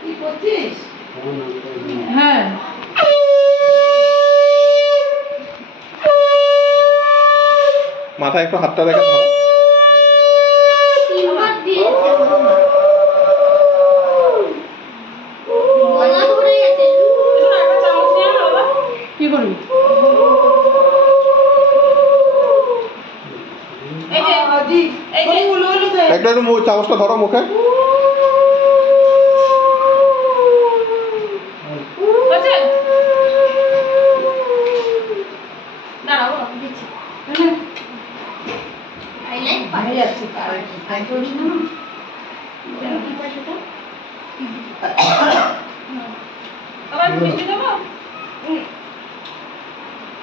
কি করছিস? হ্যাঁ মাথায় একটু হাতটা রেখে ধরো। কি করবি? একটা একটু চামচটা ধরো মুখে।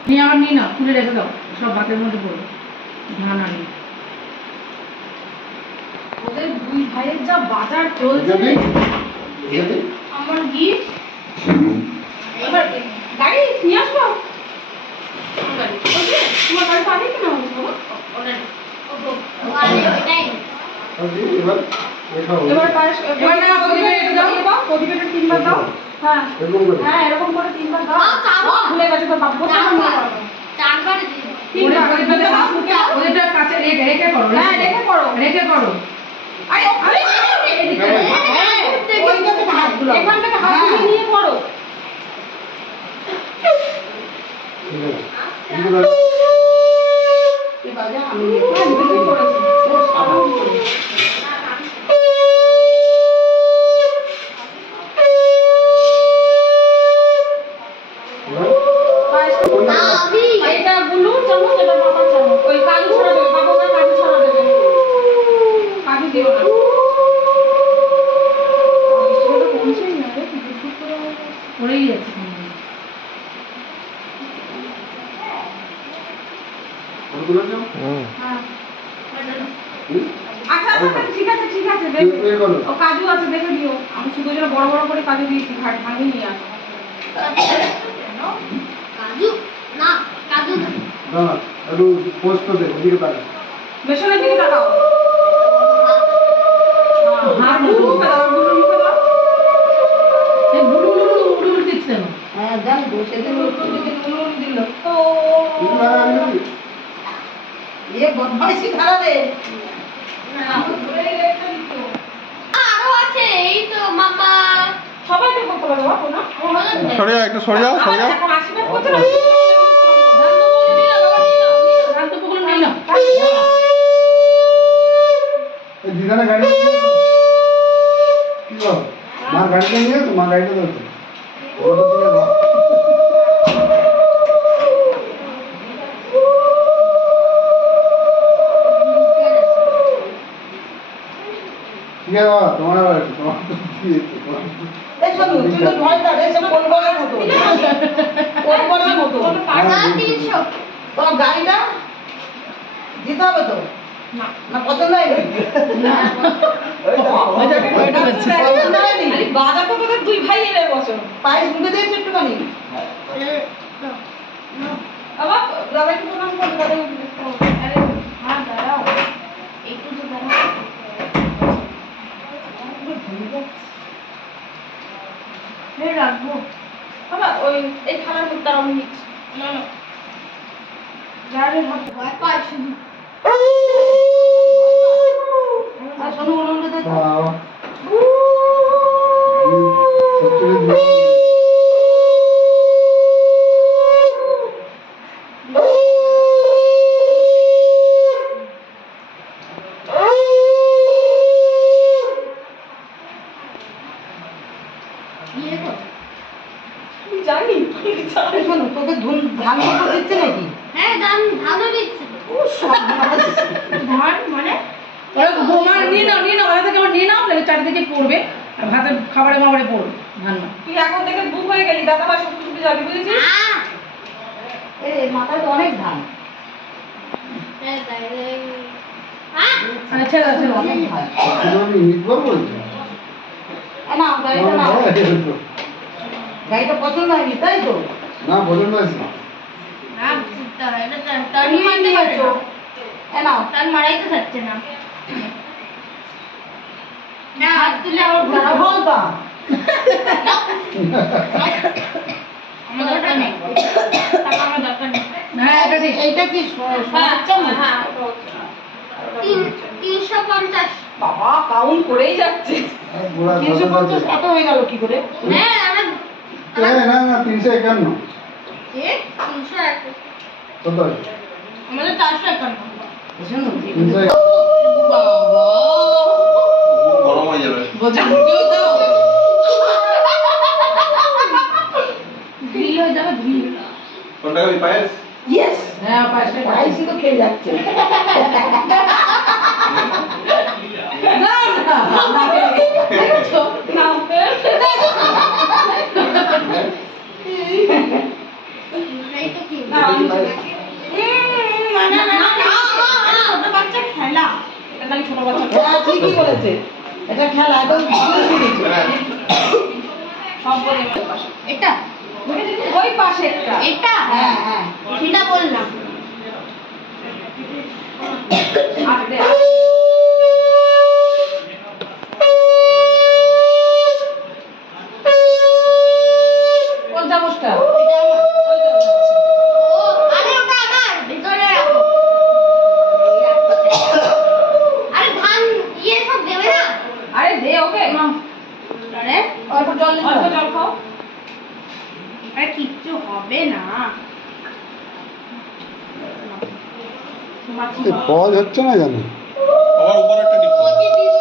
নিয়ে আবার নিয়ে না খুলে রেখে দাও, সব ভাতের মধ্যে পড়বে। ধান আনি ওদের দুই ভাইয়ের যা বাজার চলছে। আমার গিফট এবার গাড়ি নিয়ে আসবো। তোমার গাড়ি পাবে কিনা? এবার পায়েস প্রদীপের তিনবার দাও। হ্যাঁ হ্যাঁ এরকম করে তিনবার দাও। ভুলে গেছে তো বাবু চারবার ওদেরটা কাছে রেখে করো। হ্যাঁ রেখে করো রেখে করো। এখান থেকে হাত নিয়ে করো। এটা গুলো চামচ, এটা বাবার চামচ। ওই কাজু ছড়া দেবে, বাবা কাজু ছড়া দেবে। কাজু দিও না। পড়েই যাচ্ছে। আচ্ছা আচ্ছা ঠিক আছে ঠিক আছে, ও কাজু আছে দেখে দিও। আমি শুধু যেন বড় বড় করে কাজু দিয়েছি, ভাঙি নিয়ে আসো। কাজু না, কাজু না, একটু পোস্ট দে, ওদিকে তাকা। বেসনের দিকে তাকাও। হ্যাঁ গুলো মুখে দাও, গুলো মুখে দাও। এই গুলো দিচ্ছে না। হ্যাঁ জানি তো, সেদিন গুলো দিল। ও এ বদমাইশি ধারা রে। আরো আছে, এই তো মামা সবাই তো করতে পারবে বাবা না। সরে যাও, একটু সরে যাও, সরে যাও। এখন আশীর্বাদ করতে না। ধান তো পকল নিয়ে নাও। এই দিদানে গাড়ি নিয়ে তো কি বল, মার গাড়িটা নিয়ে তো, মার গাড়িটা দাও তো, ওটা দিয়ে দাও। ঠিক আছে বাবা, তোমার বাড়ি, তোমার তো দিয়েছে, তোমার এই শোনো, তুই তো ঢলটা রে, সব কোলবলের মতো। কোলবলের মতো। তোমার গাড়িটা দিতে হবে তো? না না পছন্দ হয়নি? পছন্দ হয়নি? বাজার তো তোদের দুই ভাই এনে বসো। পায়েস মুখে দিয়েছে একটুখানি? আবার দাদাকে প্রণাম করো, দাদাকে আরে হ্যাঁ দাঁড়াও একটু তো দাঁড়াও। রাখবো বাবা, ওই এই থালার মধ্যে দাঁড়াও, আমি নিচ্ছি। না না গাড়ি হাতে ভয় পায় শুধু। আর শোনো, উনুনটা দে তো। বাবা সত্যি দিয়ে জানি এই শোনো, তোকে ধান ভাত দিচ্ছে নাকি? হ্যাঁ ধান ভালো দিচ্ছে। ও সব ধান মানে বোমা নিয়ে নাও ভাত থেকে আবার নিয়ে নাও, তাহলে চারিদিকে পড়বে আর ভাতের খাবারে মাবারে পড়বে ধান না। তুই এখন থেকে বুক হয়ে গেলি, দাদা ভাই সব কিছু যাবি বুঝেছিস? এই মাথায় তো অনেক ধান। আচ্ছা আচ্ছা অনেক ধান। তুমি নির্ভর বলছো না গাড়িটা নাও। গাড়িটা পছন্দ হয়নি তাই তো? না পছন্দ হয়েছে না, নাও। তার মারাই তো যাচ্ছে না। না হাত তুলে আবার না বলতা আমার দরকার নেই টাকা আমার দরকার নেই হ্যাঁ এটা ঠিক। এইটা কি চামচ? হ্যাঁ 350 বাবা কাউন্ট করেই যাচ্ছে। বুড়া 350 কত হয়ে গেল কি করে? হ্যাঁ আমার না না 351 এ 301 কত আছে? আমাদের 451 শোনো 351 বাবা গরম হয়ে যাবে। বলছি মুখেও দাও ঢিল হয়ে যাবে ঢিল। কোনটা খাবি পায়েস? ইয়েস হ্যাঁ পাইছি তো খেয়ে যাচ্ছে না না না দেখছো নাও। এইটা কি না, আমি না না না ছোট বাচ্চা খেলা এটা নাকি ছোট বাচ্চা। হ্যাঁ ঠিকই বলেছে এটা খেলা একদম সব বলে আমার পাশে। এটা ওই পাশে একটা। এটা হ্যাঁ হ্যাঁ সেটা বললাম আসবে। কোন চামচটা? এটা আমার ও আরে ওটা আমার ভিতরে রাখো আরে ধান সব দেবে না আরে দে ওকে। আরে অল্প জল দিতে অল্প হবে। জল খাও। আরে কিচ্ছু হবে না পজ হচ্ছে না জানো আবার উপরে একটা ডিপ। ওকে দিল